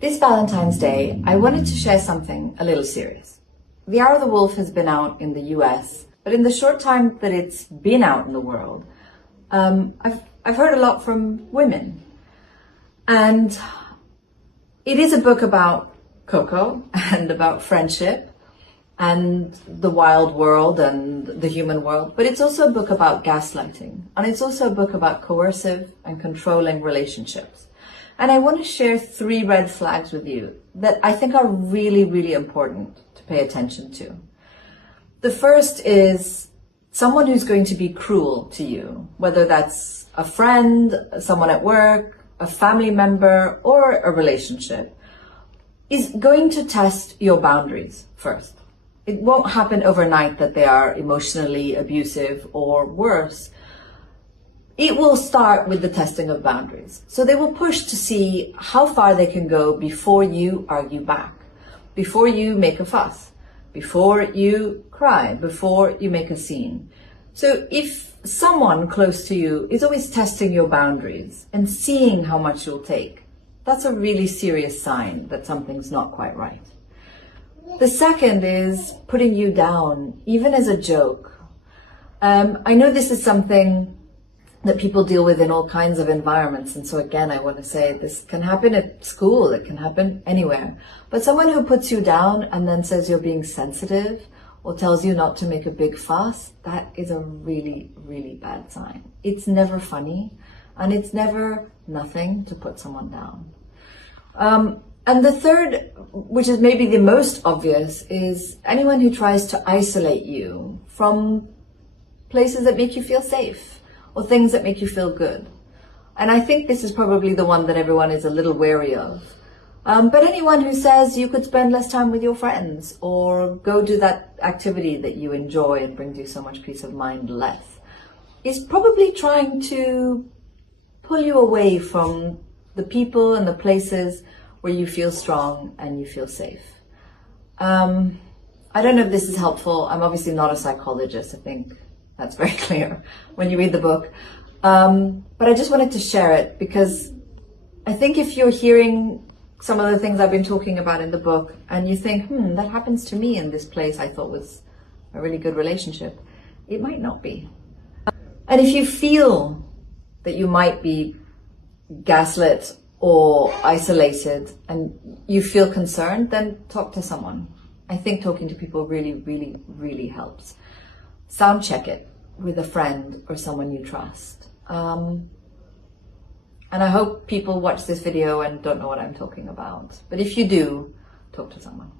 This Valentine's Day, I wanted to share something a little serious. The Hour of the Wolf has been out in the US, but in the short time that it's been out in the world, I've heard a lot from women. And it is a book about Coco and about friendship and the wild world and the human world, but it's also a book about gaslighting, and it's also a book about coercive and controlling relationships. And I want to share 3 red flags with you that I think are really, really important to pay attention to. The first is someone who's going to be cruel to you, whether that's a friend, someone at work, a family member, or a relationship, is going to test your boundaries first. It won't happen overnight that they are emotionally abusive or worse. It will start with the testing of boundaries. So they will push to see how far they can go before you argue back, before you make a fuss, before you cry, before you make a scene. So if someone close to you is always testing your boundaries and seeing how much you'll take, that's a really serious sign that something's not quite right. The second is putting you down, even as a joke. I know this is something that people deal with in all kinds of environments. And so again, I want to say this can happen at school, it can happen anywhere. But someone who puts you down and then says you're being sensitive or tells you not to make a big fuss, that is a really, really bad sign. It's never funny, and it's never nothing to put someone down. And the third, which is maybe the most obvious, is anyone who tries to isolate you from places that make you feel safe, or things that make you feel good. And I think this is probably the one that everyone is a little wary of. But anyone who says you could spend less time with your friends or go do that activity that you enjoy and brings you so much peace of mind less, is probably trying to pull you away from the people and the places where you feel strong and you feel safe. I don't know if this is helpful. I'm obviously not a psychologist. I think that's very clear when you read the book. But I just wanted to share it because I think if you're hearing some of the things I've been talking about in the book and you think, that happens to me in this place I thought was a really good relationship, it might not be. And if you feel that you might be gaslit or isolated and you feel concerned, then talk to someone. I think talking to people really, really, really helps. Sound check it with a friend or someone you trust. And I hope people watch this video and don't know what I'm talking about. But if you do, talk to someone.